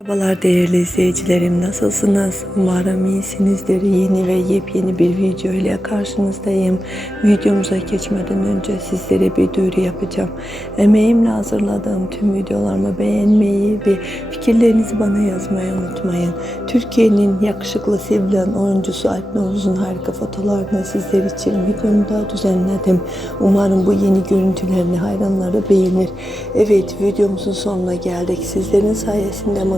Merhabalar değerli izleyicilerim nasılsınız? Umarım iyisinizdir. Yeni ve yepyeni bir video ile karşınızdayım. Videomuza geçmeden önce sizlere bir duyuru yapacağım. Emeğimle hazırladığım tüm videolarımı beğenmeyi ve fikirlerinizi bana yazmayı unutmayın. Türkiye'nin yakışıklı sevilen oyuncusu Alp Navruz'un harika fotoğraflarını sizler için videomda düzenledim. Umarım bu yeni görüntülerini hayranları beğenir. Evet videomuzun sonuna geldik. Sizlerin sayesinde